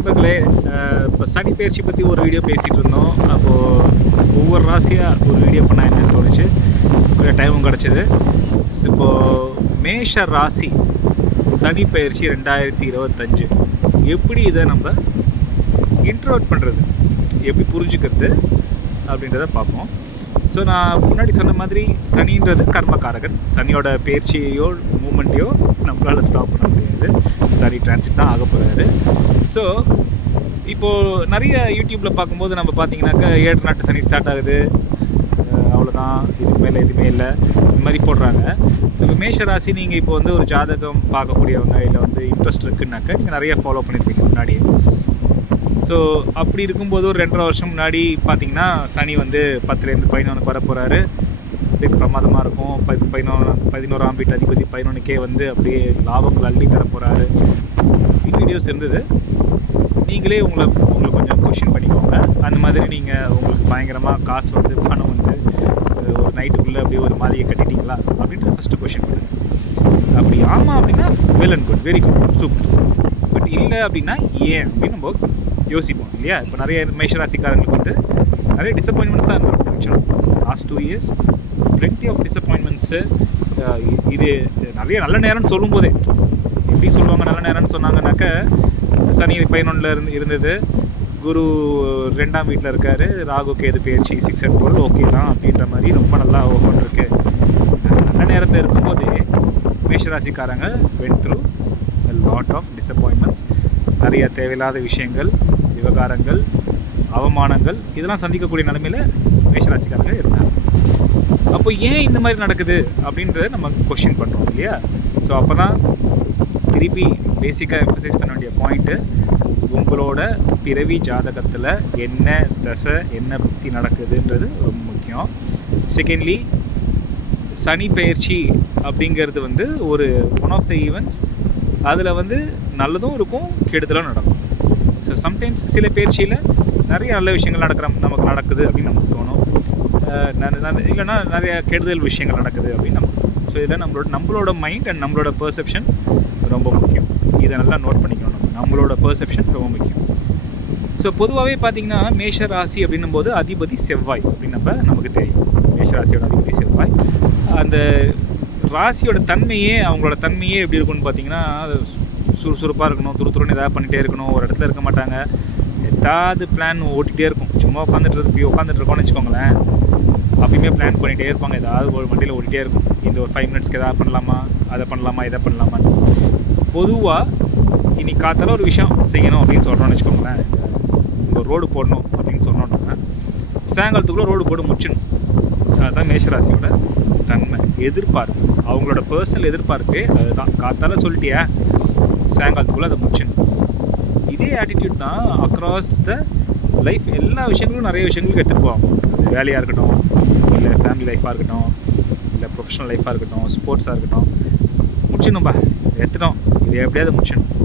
நண்பர்களே, இப்போ சனி பயிற்சி பற்றி ஒரு வீடியோ பேசிகிட்டு இருந்தோம். அப்போது ஒவ்வொரு ராசியாக ஒரு வீடியோ பண்ணால் என்னன்னு தோணுச்சு, கொஞ்சம் டைமும் கிடச்சிது. இப்போது மேஷ ராசி சனி பயிற்சி 2025 எப்படி இதை நம்ம இன்ட்ரோட் பண்ணுறது, எப்படி புரிஞ்சுக்கிறது அப்படின்றத பார்ப்போம். ஸோ நான் முன்னாடி சொன்ன மாதிரி சனின்றது கர்மகாரகன். சனியோட பயிற்சியோ மூமெண்ட்டையோ நம்மளால் ஸ்டாப் பண்ண முடியாது. சனி டிரான்சிட் தான் ஆக போகிறாரு. ஸோ இப்போது நிறைய யூடியூப்பில் பார்க்கும்போது நம்ம பார்த்தீங்கன்னாக்கா 7 நாட்டு சனி ஸ்டார்ட் ஆகுது, அவ்வளோதான், இதுக்கு மேலே எதுவுமே இல்லை, இந்த மாதிரி போடுறாங்க. ஸோ இப்போ மேஷராசி நீங்கள் இப்போ வந்து ஒரு ஜாதகம் பார்க்கக்கூடியவங்க இல்லை வந்து இன்ட்ரெஸ்ட் இருக்குன்னாக்கா நீங்கள் நிறைய ஃபாலோ பண்ணியிருப்பீங்க முன்னாடி. ஸோ அப்படி இருக்கும்போது ஒரு 2.5 வருஷம் முன்னாடி பார்த்தீங்கன்னா சனி வந்து 10லேருந்து 11க்கு வர போகிறாரு. அப்படியே பிரமாதமாக இருக்கும். 11ஆம் வீட்டு அதிபதி 11க்கே வந்து அப்படியே லாபங்கள் அள்ளி தர போகிறாரு. வீடியோஸ் இருந்தது. நீங்களே உங்களை கொஞ்சம் கொஷின் பண்ணிக்கோங்க. அந்த மாதிரி நீங்கள் உங்களுக்கு பயங்கரமாக காசு வந்து பணம் வந்து ஒரு நைட்டுக்குள்ளே அப்படியே ஒரு மாளிகை கட்டிட்டீங்களா அப்படின்ட்டு ஃபஸ்ட்டு கொஷின் பண்ணுங்கள். அப்படி ஆமாம் அப்படின்னா well and good, very good, super. But இல்லை அப்படின்னா ஏன் அப்படின்னு நம்ம யோசிப்போம் இல்லையா? இப்போ நிறைய மேஷராசிக்காரங்களுக்கு வந்து நிறைய டிசப்பாயின்மெண்ட்ஸ் தான் இருந்திருக்கும். ஆக்சுவலாக லாஸ்ட் 2 years plenty ஆஃப் டிசப்பாயின்மெண்ட்ஸு. இது நிறைய நல்ல நேரம்னு சொல்லும்போதே எப்படி சொல்லுவாங்க, நல்ல நேரம்னு சொன்னாங்கன்னாக்க சனி 11ல் இருந்தது, குரு 2ஆம் வீட்டில் இருக்கார், ராகு கேது பயிற்சி 6 and 12 ஓகே தான் அப்படின்ற மாதிரி ரொம்ப நல்லா ஓகே. நல்ல நேரத்தில் இருக்கும்போதே மேஷராசிக்காரங்க went through a lot of disappointments. நிறைய தேவையில்லாத விஷயங்கள், விவகாரங்கள், அவமானங்கள் இதெல்லாம் சந்திக்கக்கூடிய நிலைமையில் மேஷராசிக்காரங்க இருந்தாங்க. அப்போ ஏன் இந்த மாதிரி நடக்குது அப்படின்றத நம்ம கொஷின் பண்ணுறோம் இல்லையா? ஸோ அப்போ தான் திருப்பி பேசிக்காக எம்ஃபசைஸ் பண்ண வேண்டிய பாயிண்ட்டு, உங்களோட பிறவி ஜாதகத்தில் என்ன தசை என்ன புக்தி நடக்குதுன்றது ரொம்ப முக்கியம். செகண்ட்லி, சனி பயிற்சி அப்படிங்கிறது வந்து ஒரு ஒன் ஆஃப் த ஈவெண்ட்ஸ். அதில் வந்து நல்லதும் இருக்கும், கெடுதலும் நடக்கும். ஸோ சம்டைம்ஸ் சில பயிற்சியில் நிறைய நல்ல விஷயங்கள் நமக்கு நடக்குது அப்படின்னு நமக்கு தோணும். இல்லைன்னா நிறைய கெடுதல் விஷயங்கள் நடக்குது அப்படின்னு நமக்கு தோணும். ஸோ இதில் நம்மளோட மைண்ட் அண்ட் நம்மளோட பெர்செப்ஷன் ரொம்ப முக்கியம். இதை நல்லா நோட் பண்ணிக்கணும். நம்மளோட பெர்செப்ஷன் ரொம்ப முக்கியம். ஸோ பொதுவாகவே பார்த்திங்கன்னா மேஷ ராசி அப்படின்னும் போது அதிபதி செவ்வாய் அப்படின்னு நமக்கு தெரியும். மேஷராசியோட அதிபதி செவ்வாய். அந்த ராசியோட தன்மையே, அவங்களோட தன்மையே எப்படி இருக்கும்னு பார்த்தீங்கன்னா, சுறுசுறுப்பாக இருக்கணும், துருத்துருன்னு எதாவது பண்ணிகிட்டே இருக்கணும், ஒரு இடத்துல இருக்க மாட்டாங்க, ஏதாவது பிளான் ஓட்டிகிட்டே இருக்கும். சும்மா உட்காந்துட்டு இருக்கோம்னு வச்சுக்கோங்களேன், அப்பயுமே பிளான் பண்ணிகிட்டே இருப்பாங்க. ஏதாவது ஒரு வண்டியில் ஓடிட்டே இருக்கும். இந்த ஒரு 5 minutesக்கு எதாவது பண்ணலாமா, அதை பண்ணலாமா, இதை பண்ணலாமா. பொதுவாக இன்னைக்கு காத்தால ஒரு விஷயம் செய்யணும் அப்படின்னு சொல்கிறோன்னு வச்சுக்கோங்களேன், ஒரு ரோடு போடணும் அப்படின்னு சொன்னோன்னா சாயங்காலத்துக்குள்ளே ரோடு போட்டு முடிச்சிடணும். அதுதான் மேஷராசியோட தன்மை, எதிர்பார்ப்பு. அவங்களோட பர்சனல் எதிர்பார்ப்பே அதுதான். காத்தால சொல்லிட்டியா, சாயங்காலத்துக்குள்ளே அதை முடிச்சிடணும். இதே ஆட்டிடியூட் தான் அக்ராஸ் த லைஃப். எல்லா விஷயங்களும் நிறைய விஷயங்களுக்கு எடுத்துகிட்டு போவாங்க. அது வேலையாக இருக்கட்டும், இல்லை ஃபேமிலி லைஃபாக இருக்கட்டும், இல்லை ப்ரொஃபஷனல் லைஃபாக இருக்கட்டும், ஸ்போர்ட்ஸாக இருக்கட்டும், முடிச்சிடணும்பா, எடுத்துட்டோம், இது எப்படியாவது முடிச்சிடணும்.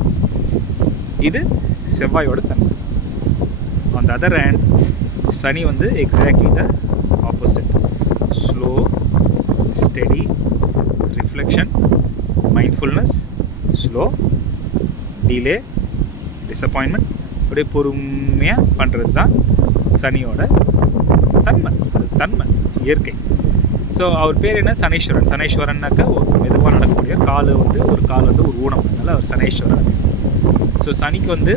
இது செவ்வாயோட தன்மை. ஆன் த அதர் ஹேண்ட் சனி வந்து exactly the opposite. Slow, steady, reflection, mindfulness, slow, delay, disappointment, அப்படியே பொறுமையாக பண்ணுறது தான் சனியோட தன்மை, இயற்கை. ஸோ அவர் பேர் என்ன? சனீஸ்வரன். சனீஸ்வரன்னாக்கா ஒரு மெதுவாக நடக்கக்கூடிய ஒரு கால் வந்து ஒரு ஊனம், அதனால் அவர் சனீஸ்வரன். ஸோ சனிக்கு வந்து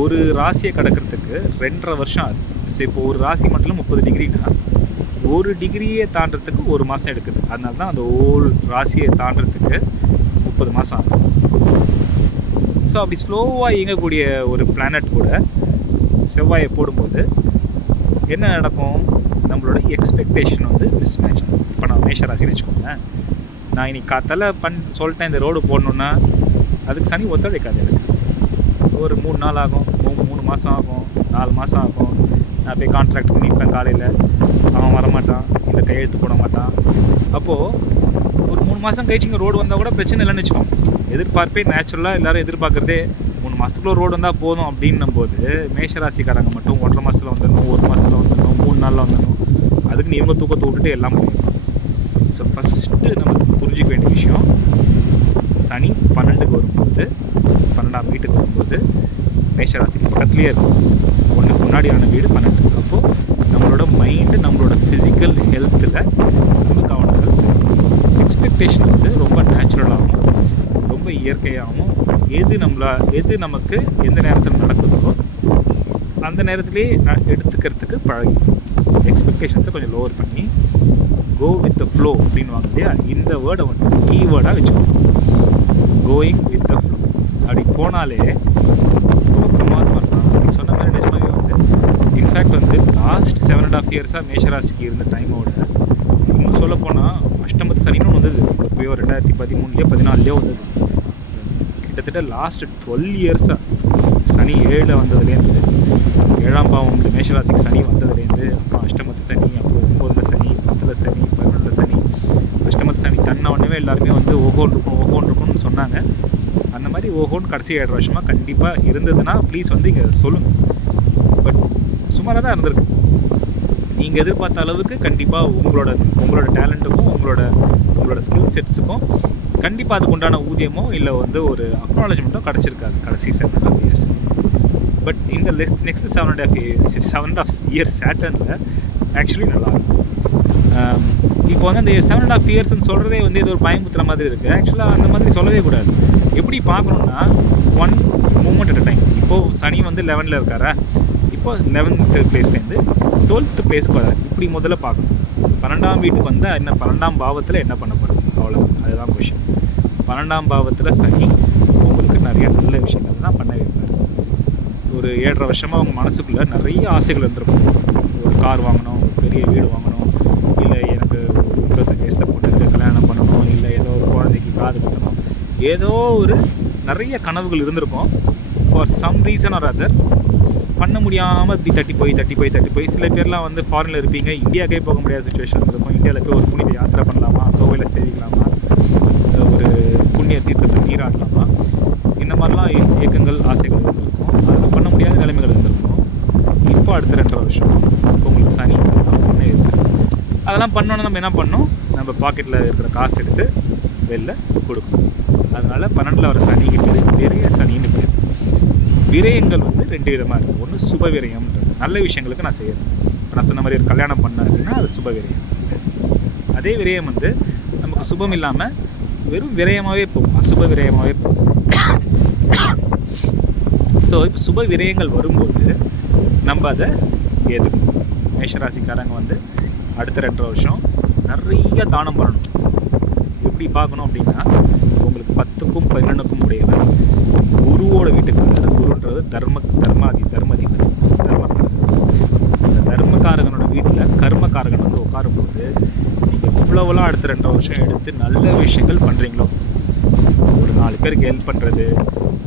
ஒரு ராசியை கடக்கிறதுக்கு 2.5 வருஷம் ஆகுது. ஸோ இப்போ ஒரு ராசி மட்டும் 30 டிகிரினா, ஒரு டிகிரியை தாண்டறதுக்கு 1 மாதம் எடுக்குது. அதனால தான் அந்த ஓல் ராசியை தாண்டறதுக்கு 30 மாதம் ஆகும். ஸோ அப்படி ஸ்லோவாக இயங்கக்கூடிய ஒரு பிளானட் கூட செவ்வாயை போடும்போது என்ன நடக்கும்? நம்மளோட எக்ஸ்பெக்டேஷன் வந்து மிஸ்மேட்ச் ஆகும். இப்போ நான் மேஷராசின்னு வச்சுக்கோங்களேன், நான் இன்னைக்கு காத்தால சொல்லிட்டேன் இந்த ரோடு போடணுன்னா, அதுக்கு சனி ஒத்துழைக்காது. எனக்கு ஒரு 3 நாள் ஆகும், 3 மாதம் ஆகும், 4 மாதம் ஆகும். நான் போய் கான்ட்ராக்ட் நிற்பேன் காலையில், அவன் வரமாட்டான், இல்லை கையெழுத்து போட மாட்டான். அப்போது ஒரு 3 மாதம் கழிச்சு இங்கே ரோடு வந்தால் கூட பிரச்சனை இல்லைன்னு வச்சுக்கோங்க. எதிர்பார்ப்பே நேச்சுரலாக எல்லோரும் எதிர்பார்க்குறதே 3 மாதத்துக்குள்ள ரோடு வந்தால் போதும் அப்படின்னும் போது, மேஷராசிக்காரங்க மட்டும் 1.5 மாதத்தில் வந்துடணும், 1 மாதத்தில் வந்துடணும், 3 நாளில் வந்துடணும். அதுக்கு இவங்க தூக்கத்தை விட்டுட்டு எல்லாம் பண்ணிடணும். ஸோ ஃபஸ்ட்டு நமக்கு புரிஞ்சிக்க வேண்டிய விஷயம், சனி 12க்கு வரும்போது, 12ஆம் வீட்டுக்கு வரும்போது மேஷராசிக்கு பக்கத்துலேயே இருக்கும். ஒன்றுக்கு முன்னாடியான வீடு 12. அப்போது நம்மளோட மைண்டு, நம்மளோட ஃபிசிக்கல் ஹெல்த்தில் நம்ம கவனங்கள் செலுத்தணும். எக்ஸ்பெக்டேஷன் வந்து ரொம்ப நேச்சுரலாகவும் ரொம்ப இயற்கையாகவும் எது நமக்கு எந்த நேரத்தில் நடக்குதோ அந்த நேரத்துலேயே எடுத்துக்கிறதுக்கு பழகி எக்ஸ்பெக்டேஷன்ஸை கொஞ்சம் லோவர் பண்ணி கோ வித் த ஃப்ளோ அப்படின்வாங்க இல்லையா, இந்த வேர்டை வந்து கீவேர்டாக வச்சுக்கோங்க. கோயிங் வித் த ஃப்ளோ அப்படி போனாலே ரொம்ப பிரமாதமாக இருக்கும். நீங்கள் சொன்ன மாதிரி நிஜமாகவே வந்து இன்ஃபேக்ட் வந்து லாஸ்ட் 7.5 இயர்ஸாக மேஷராசிக்கு இருந்த டைமோட இன்னும் சொல்லப்போனால் அஷ்டமத்து சனின்னு வந்தது. இப்போயோ 2013 14 வந்தது. கிட்டத்தட்ட லாஸ்ட் 12 இயர்ஸாக சனி 7 வந்ததுலேருந்து 7ஆம் பாவம் மேஷராசிக்கு சனி வந்ததுலேருந்து அப்புறம் அஷ்டமத்து சனி, அப்புறம் 9 சனி, 10 சனி, 11 சனி. அஷ்டமத்து சனி தன்ன உடனே எல்லாருமே வந்து ஓஹோன் இருக்கும்னு சொன்னாங்க. அந்த மாதிரி ஓஹோன்னு கடைசி 7 வருஷமாக கண்டிப்பாக இருந்ததுன்னா ப்ளீஸ் வந்து இங்கே சொல்லுங்கள். பட் சுமாராக தான் இருந்திருக்கு. நீங்கள் எதிர்பார்த்த அளவுக்கு கண்டிப்பாக உங்களோட டேலண்ட்டுக்கும் உங்களோட ஸ்கில் செட்ஸுக்கும் கண்டிப்பாக அதுக்கு உண்டான ஊதியமோ இல்லை வந்து ஒரு அக்னாலஜ்மெண்ட்டோ கிடச்சிருக்காது கடைசி 7.5 இயர்ஸ். பட் இந்த நெக்ஸ்ட் 7.5 இயர்ஸ் சேட்டர்னில் ஆக்சுவலி நல்லாயிருக்கும். இப்போ வந்து அந்த 7.5 இயர்ஸ்ன்னு சொல்கிறதே வந்து ஏதோ ஒரு பயமுத்துற மாதிரி இருக்குது. ஆக்சுவலாக அந்த மாதிரி சொல்லவே கூடாது. எப்படி பார்க்கணுன்னா one moment at a time. இப்போது சனி வந்து 11ல் இருக்காரா, இப்போது 11th பிளேஸ்லேருந்து 12th பிளேஸ்க்கு வராது. இப்படி முதல்ல பார்க்கணும். 12ஆம் வீட்டுக்கு வந்தால் என்ன, 12ஆம் பாவத்தில் என்ன பண்ண போகிறது, அவ்வளோதான். அதுதான் கொஷின். 12ஆம் பாவத்தில் சனி உங்களுக்கு நிறைய நல்ல விஷயங்கள் தான் பண்ண வைப்பார். ஒரு 7.5 வருஷமாக அவங்க மனசுக்குள்ளே நிறைய ஆசைகள் இருந்திருக்கும். ஒரு கார் வாங்கணும், ஒரு பெரிய வீடு வாங்கணும், இல்லை எனக்கு ஒரு 25 வயசில் பொண்ணுக்கு கல்யாணம் பண்ணணும், இல்லை ஏதோ ஒரு குழந்தைக்கு காது குத்தணும், ஏதோ ஒரு நிறைய கனவுகள் இருந்திருக்கும். For some reason or other பண்ண முடியாமல் இப்படி தட்டி போய் சில பேர்லாம் வந்து ஃபாரினில் இருப்பீங்க, இந்தியாவுக்கே போக முடியாத சுச்சுவேஷன் இருக்கும். இந்தியாவில் போய் ஒரு புனித யாத்திரை பண்ணலாமா, கோவிலில் சேவிக்கலாமா, ஒரு புண்ணிய தீர்த்தத்தை நீராடலாமா, இந்த மாதிரிலாம் இயக்கங்கள் ஆசைகள் இருந்திருக்கும். அதெல்லாம் பண்ண முடியாத நிலைமைகள் இருந்திருக்கும். இப்போ அடுத்த 2.5 வருஷம் உங்களுக்கு சனி பண்ண வைப்பார். அதெல்லாம் பண்ணோன்னா நம்ம என்ன பண்ணோம், நம்ம பாக்கெட்டில் இருக்கிற காசு எடுத்து வெளில கொடுக்கணும். அதனால் 12ல் வர சனிக்கு பேர் பெரிய சனின்னு பேர். விரயங்கள் வந்து 2 விதமாக இருக்குது. ஒன்று சுப விரயம்ன்றது, நல்ல விஷயங்களுக்கு நான் செய்கிறேன். இப்போ நான் சொன்ன மாதிரி ஒரு கல்யாணம் பண்ணேன் அப்படின்னா அது சுப விரயம். அதே விரயம் வந்து நமக்கு சுபம் இல்லாமல் வெறும் விரயமாகவே போகும், அசுப விரயமாகவே போகும். ஸோ இப்போ சுப விரயங்கள் வரும்போது நம்ம அதை ஏற்றுக்கணும். மேஷராசிக்காரங்க வந்து அடுத்த 2.5 வருஷம் நிறைய தானம் பண்ணணும். எப்படி பார்க்கணும் அப்படின்னா, உங்களுக்கு 10க்கும் 11க்கும் உடையவர் குருவோட வீட்டுக்கு வந்தார். குருன்றது தர்மதிபதி. அந்த தர்மகாரகனோட வீட்டில் கர்மகாரகன் வந்து உட்காரும்போது நீங்கள் இவ்வளோவெல்லாம் அடுத்த 2 வருஷம் எடுத்து நல்ல விஷயங்கள் பண்ணுறீங்களோ, ஒரு 4 பேருக்கு ஹெல்ப் பண்ணுறது,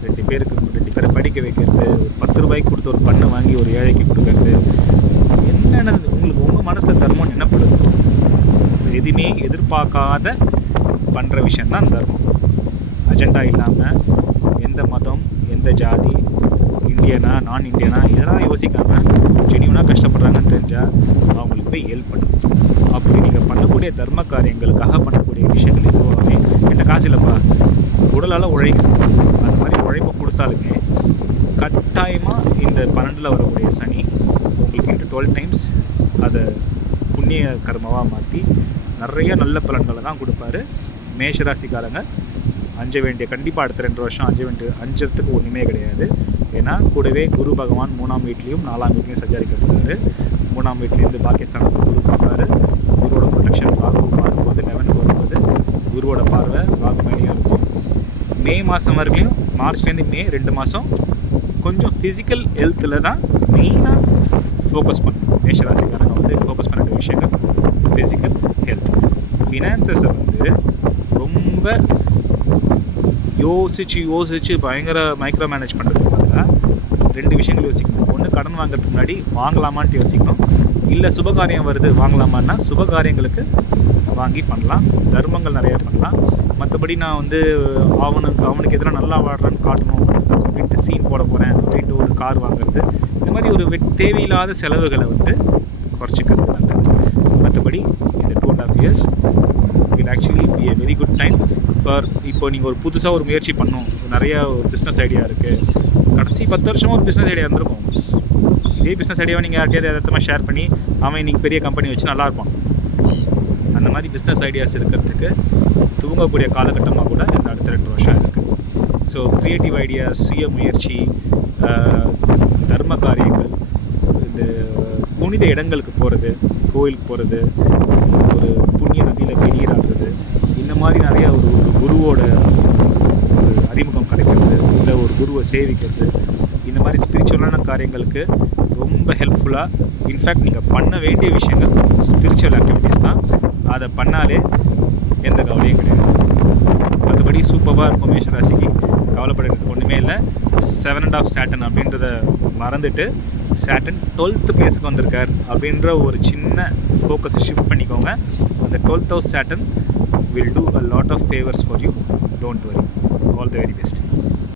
2 பேரை படிக்க வைக்கிறது, ஒரு 10 ரூபாய்க்கு கொடுத்து ஒரு பண்ணை வாங்கி ஒரு ஏழைக்கு கொடுக்கறது, என்னென்ன உங்களுக்கு உங்கள் மனசில் தர்மம் என்னப்படுது, எதுவுமே எதிர்பார்க்காத பண்ணுற விஷயந்தான் தர்மம். அஜெண்டா இல்லாமல் எந்த மதம், எந்த ஜாதி, இந்தியனா நான் இந்தியனா இதெல்லாம் யோசிக்காமல் ஜெனியூனாக கஷ்டப்படுறாங்கன்னு தெரிஞ்சால் அவங்களுக்கு போய் ஹெல்ப் பண்ணும். அப்படி நீங்கள் பண்ணக்கூடிய தர்ம காரியங்களுக்காக பண்ணக்கூடிய விஷயங்கள் எதுவாகவே என்கிட்ட காசு இல்லைப்பா, உடலால் உழைக்கணும், அந்த மாதிரி உழைப்பை கொடுத்தாலுமே கட்டாயமாக இந்த 12ல் வரக்கூடிய சனி உங்களுக்கு இன்ட்டு 12 டைம்ஸ் அதை புண்ணிய கர்மாவாக மாற்றி நிறைய நல்ல பலன்களை தான் கொடுப்பாரு. மேஷராசிக்காரங்க அஞ்ச வேண்டிய, கண்டிப்பாக அடுத்த 2 வருஷம் அஞ்சறதுக்கு ஒன்றுமே கிடையாது. ஏன்னா கூடவே குரு பகவான் 3ஆம் வீட்லேயும் 4ஆம் வீட்லேயும் சஞ்சாரிக்கிறாரு. 3ஆம் வீட்லேருந்து பாகிஸ்தானுக்கு குரு பார்ப்பாரு. குருவோட ப்ரொடெக்ஷன் ராகு பார்க்கும்போது 11க்கு வரும்போது குருவோட பார்வை ராகு மேலேயும் இருக்கும். மே மாதம் வரைக்கும், மார்ச்லேருந்து மே 2 மாதம் கொஞ்சம் ஃபிசிக்கல் ஹெல்த்தில் தான் மெயினாக ஃபோக்கஸ் பண்ணணும். மேஷராசிக்காரங்க வந்து ஃபோக்கஸ் பண்ண வேண்டிய விஷயங்கள் ஃபிசிக்கல் ஹெல்த். ஃபினான்சஸை வந்து ரொம்ப யோசித்து பயங்கர மைக்ரோ மேனேஜ் பண்ணுறதுக்காக 2 விஷயங்கள் யோசிக்கணும். ஒன்று, கடன் வாங்குறதுக்கு முன்னாடி வாங்கலாமான்ட்டு யோசிக்கணும். இல்லை சுபகாரியம் வருது வாங்கலாமான்னா சுபகாரியங்களுக்கு வாங்கி பண்ணலாம், தர்மங்கள் நிறையா பண்ணலாம். மற்றபடி நான் வந்து அவனுக்கு எதிராக நல்லா வாடுறான்னு காட்டணும் அப்படின்ட்டு சீன் போட போகிறேன் அப்படின்ட்டு ஒரு கார் வாங்குறது, இந்த மாதிரி ஒரு தேவையில்லாத செலவுகளை வந்து குறைச்சிக்கிறது நல்லது. மற்றபடி இந்த 2.5 years it actually be a very good time for இப்போ நீங்கள் ஒரு புதுசாக ஒரு முயற்சி பண்ணணும், நிறைய ஒரு பிஸ்னஸ் ஐடியா இருக்குது. கடைசி 10 வருஷமாக ஒரு பிஸ்னஸ் ஐடியா இருந்திருக்கும். இதே பிஸ்னஸ் ஐடியாவை நீங்கள் யார்கிட்டயாவது எதார்த்தமாக ஷேர் பண்ணி அவன் இன்றைக்கி பெரிய கம்பெனி வச்சு நல்லா இருப்பான். அந்த மாதிரி பிஸ்னஸ் ஐடியாஸ் இருக்கிறதுக்கு தூங்கக்கூடிய காலகட்டமாக கூட இந்த அடுத்த 2 வருஷம் இருக்குது. ஸோ க்ரியேட்டிவ் ஐடியாஸ், சுய முயற்சி, தர்ம காரியங்கள், இந்த புனித இடங்களுக்கு போகிறது, கோயிலுக்கு போகிறது, ஒரு புண்ணிய நதியில் போய் நீராடுறது, இந்த மாதிரி நிறையா ஒரு குருவோட ஒரு அறிமுகம் கிடைக்கிறது, இல்லை ஒரு குருவை சேவிக்கிறது, இந்த மாதிரி ஸ்பிரிச்சுவலான காரியங்களுக்கு ரொம்ப ஹெல்ப்ஃபுல்லாக. இன்ஃபேக்ட் நீங்கள் பண்ண வேண்டிய விஷயங்கள் ஸ்பிரிச்சுவல் ஆக்டிவிட்டீஸ் தான். அதை பண்ணாலே எந்த கவலையும் கிடையாது. மற்றபடி சூப்பராக இருக்கும். மேஷ ராசிக்கு கவலைப்படுறதுக்கு ஒன்றுமே இல்லை. 7.5 Saturn அப்படின்றத மறந்துட்டு Saturn 12th பிளேஸுக்கு வந்திருக்கார் அப்படின்ற ஒரு சின்ன ஃபோக்கஸ் ஷிஃப்ட் பண்ணிக்கோங்க. அந்த 12th house Saturn will do a lot of favors for you. Don't worry. All the very best.